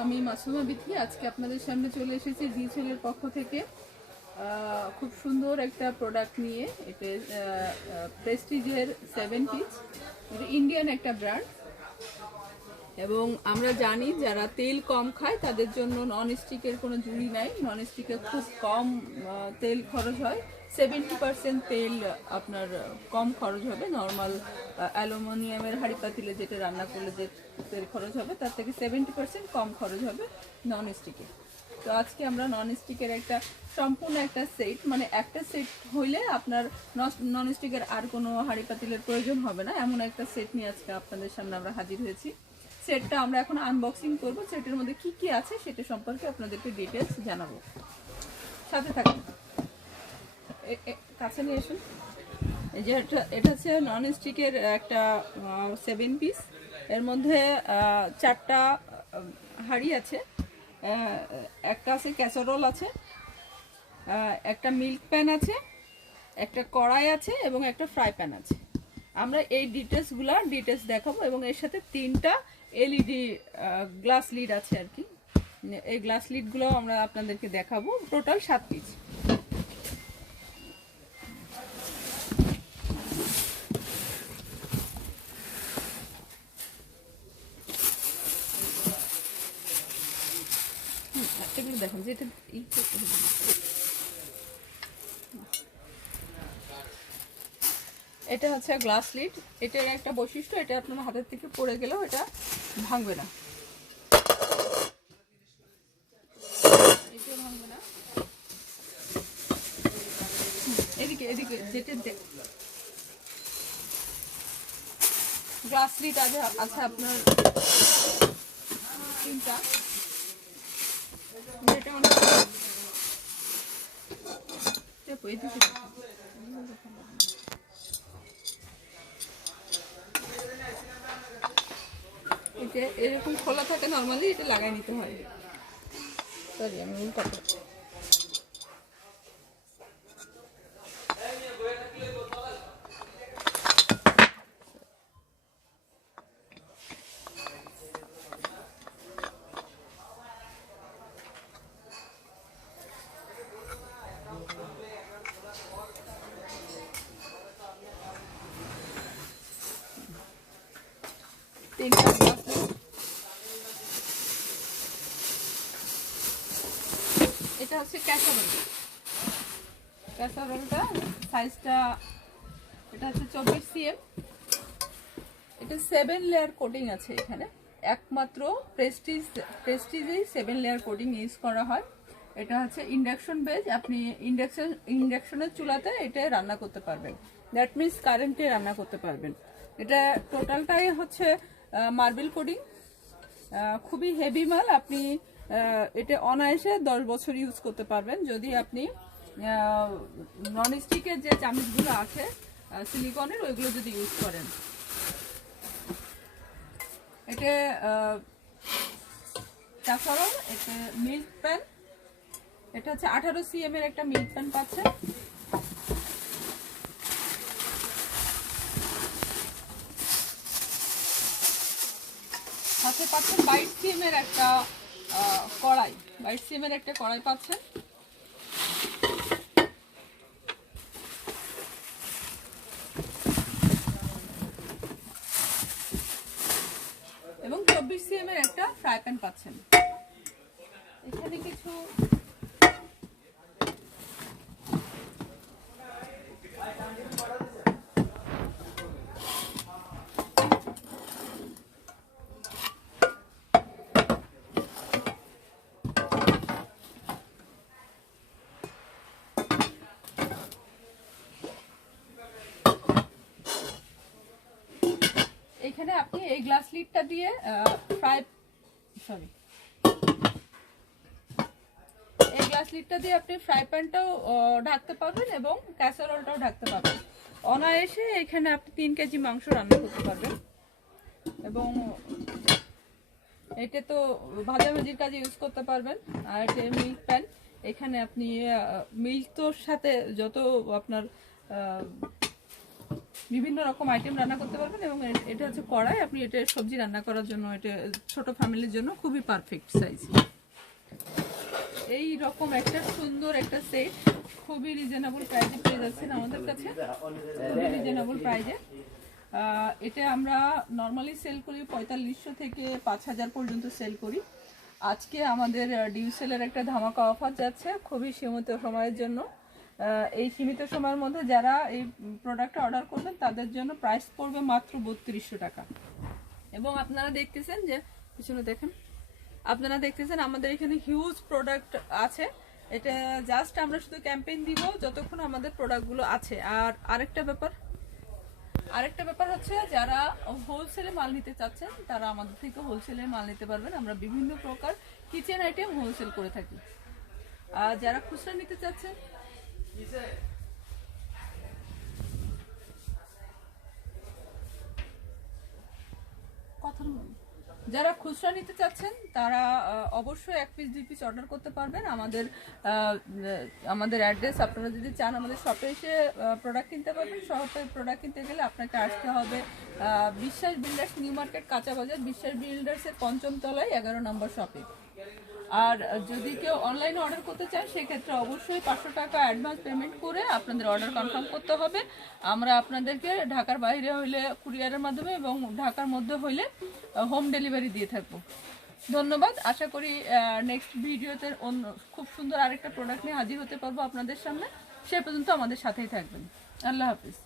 আমি মাসুমা বিথি আজকে আপনাদের সামনে চলে এসেছি দুয়েসেলের পক্ষ থেকে খুব সুন্দর একটা প্রোডাক্ট নিয়ে। এটা প্রেস্টিজের 7 পিস, এটা ইন্ডিয়ান একটা ব্র্যান্ড এবং আমরা জানি যারা তেল কম খায় তাদের জন্য নন স্টিকের কোনো জুড়ি নাই। নন স্টিকে খুব কম তেল খরচ হয়, 70% তেল আপনার কম খরচ হবে। নর্মাল অ্যালুমিনিয়ামের হাঁড়ি পাতিলে যেটা রান্না করলে যে তেল খরচ হবে তার থেকে 70% কম খরচ হবে নন স্টিকে। তো আজকে আমরা নন স্টিকের একটা সম্পূর্ণ একটা সেট, মানে একটা সেট হইলে আপনার নন স্টিকের আর কোনো হাঁড়ি পাতিলের প্রয়োজন হবে না, এমন একটা সেট নিয়ে আজকে আপনাদের সামনে আমরা হাজির হয়েছি। সেটটা আমরা এখন আনবক্সিং করব। সেটের মধ্যে কি কি আছে সেটা সম্পর্কে আপনাদেরকে ডিটেলস জানাবো, সাথে থাকুন। কাছে নিয়ে আসুন। এই যে এটা হচ্ছে নন স্টিকের একটা 7 পিস। এর মধ্যে 4টা হাঁড়ি আছে, একটা আছে ক্যাসারোল আছে, একটা মিল্ক প্যান আছে, একটা কড়াই আছে এবং একটা ফ্রাই প্যান আছে। আমরা এই ডিটেলস দেখাবো এবং এর সাথে 3টা এলইডি গ্লাস লিড আছে আর কি। এই গ্লাস লিডগুলো আমরা আপনাদেরকে দেখাবো। Total 7 piece. এগুলো দেখুন যেটা এটা হচ্ছে গ্লাস লিড। এটার একটা বৈশিষ্ট্য, এটা আপনার হাতের থেকে পড়ে গেলেও এটা ভাঙবে না, এটা ভাঙবে না। এদিকে এদিকে যেটা গ্লাস লিড আছে আপনার 3টা। এটা অনেক এটা এরকম খোলা থাকে, নর্মালি এটা লাগাই নিতে হয়। সরি আমি উল্টা এটা হচ্ছে ক্যাসারোলটা সাইজটা এটা হচ্ছে 24 cm। এটা 7 লেয়ার কোটিং আছে এখানে, একমাত্র প্রেস্টিজেই 7 লেয়ার কোটিং ইউজ করা হয়। এটা হচ্ছে ইন্ডাকশন বেজ, আপনি ইন্ডাকশনের চুলাতে এটা রান্না করতে পারবেন, দ্যাট মিনস কারেন্টে রান্না করতে পারবেন। এটা টোটালটাই হচ্ছে মার্বেল কোটিং, খুবই হেভি মাল। আপনি এটা অনায়াসে 10 বছর ইউজ করতে পারবেন যদি আপনি নন স্টিকের যে চামচগুলো আছে সিলিকনের, ওইগুলো যদি ইউজ করেন। এটা ক্যাসারোল, এটা মিল্ক প্যান, এটা হচ্ছে 18 cm এর একটা মিল্ক প্যান পাচ্ছে। সাথে পাচ্ছেন 22 cm এর একটা কড়াই, 22 cm এর একটা কড়াই পাচ্ছেন। এবং 24 cm এর একটা ফ্রাই প্যান পাচ্ছেন। এখানে কিছু এখানে আপনি এই গ্লাস লিডটা দিয়ে এই গ্লাস লিডটা দিয়ে আপনি ফ্রাই প্যানটাও ঢাকতে পারবেন এবং ক্যাসারোলটাও ঢাকতে পারবেন। অনায়াসে এখানে আপনি 3 কেজি মাংস রান্না করতে পারবেন। এবং এটা তো ভাজাভাজির কাজে ইউজ করতে পারবেন। আর এটা মিল্ক প্যান, এখানে আপনি মিল্ক তোর সাথে যত আপনার বিভিন্ন রকম আইটেম রান্না করতে পারবেন। এবং এটা হচ্ছে কড়াই, আপনি এটা সবজি রান্না করার জন্য, এটা ছোট ফ্যামিলির জন্য খুবই পারফেক্ট সাইজ। এই রকম একটা সুন্দর একটা সেট খুবই রিজনেবল প্রাইসে পেয়ে যাচ্ছেন আমাদের কাছে, খুবই রিজনেবল প্রাইসে। এটা আমরা নর্মালি সেল করি 4500 থেকে 5000 পর্যন্ত সেল করি। আজকে আমাদের ডিউসেলের একটা ধামাকা অফার যাচ্ছে খুবই সীমিত সময়ের জন্য। এই সীমিত সময়ের মধ্যে যারা এই প্রোডাক্টটা অর্ডার করবেন তাদের জন্য প্রাইস পড়বে মাত্র 3200 টাকা। এবং আপনারা দেখতেছেন যে পিছনে দেখেন, আপনারা দেখতেছেন আমাদের এখানে হিউজ প্রোডাক্ট আছে। এটা জাস্ট আমরা শুধু ক্যাম্পেইন দিব যতক্ষণ আমাদের প্রোডাক্টগুলো আছে। আর আরেকটা ব্যাপার হচ্ছে, যারা হোলসেলে মাল নিতে চাচ্ছেন তারা আমাদের থেকে হোলসেলে মাল নিতে পারবেন। আমরা বিভিন্ন প্রকার কিচেন আইটেম হোলসেল করে থাকি। আর যারা খুচরা নিতে চাচ্ছেন, যারা খুচরা নিতে চাচ্ছেন তারা অবশ্যই 1 পিস 2 পিস অর্ডার করতে পারবেন। আমাদের অ্যাড্রেস, আপনারা যদি চান আমাদের শপে এসে প্রোডাক্ট কিনতে পারবেন। শপে প্রোডাক্ট কিনতে গেলে আপনাকে আসতে হবে বিশ্বাস বিল্ডার্স, নিউ মার্কেট, কাঁচা বাজার, বিশ্বাস বিল্ডার্সের 5ম তলায় 11 নম্বর শপে। আর যদি কেউ অনলাইনে অর্ডার করতে চান সেক্ষেত্রে অবশ্যই 500 টাকা অ্যাডভান্স পেমেন্ট করে আপনাদের অর্ডার কনফার্ম করতে হবে। আমরা আপনাদেরকে ঢাকার বাইরে হইলে কুরিয়ারের মাধ্যমে এবং ঢাকার মধ্যে হইলে হোম ডেলিভারি দিয়ে থাকবো। ধন্যবাদ। আশা করি নেক্সট ভিডিওতে অন্য খুব সুন্দর আরেকটা প্রোডাক্ট নিয়ে হাজির হতে পারবো আপনাদের সামনে। সে পর্যন্ত আমাদের সাথেই থাকবেন। আল্লাহ হাফিজ।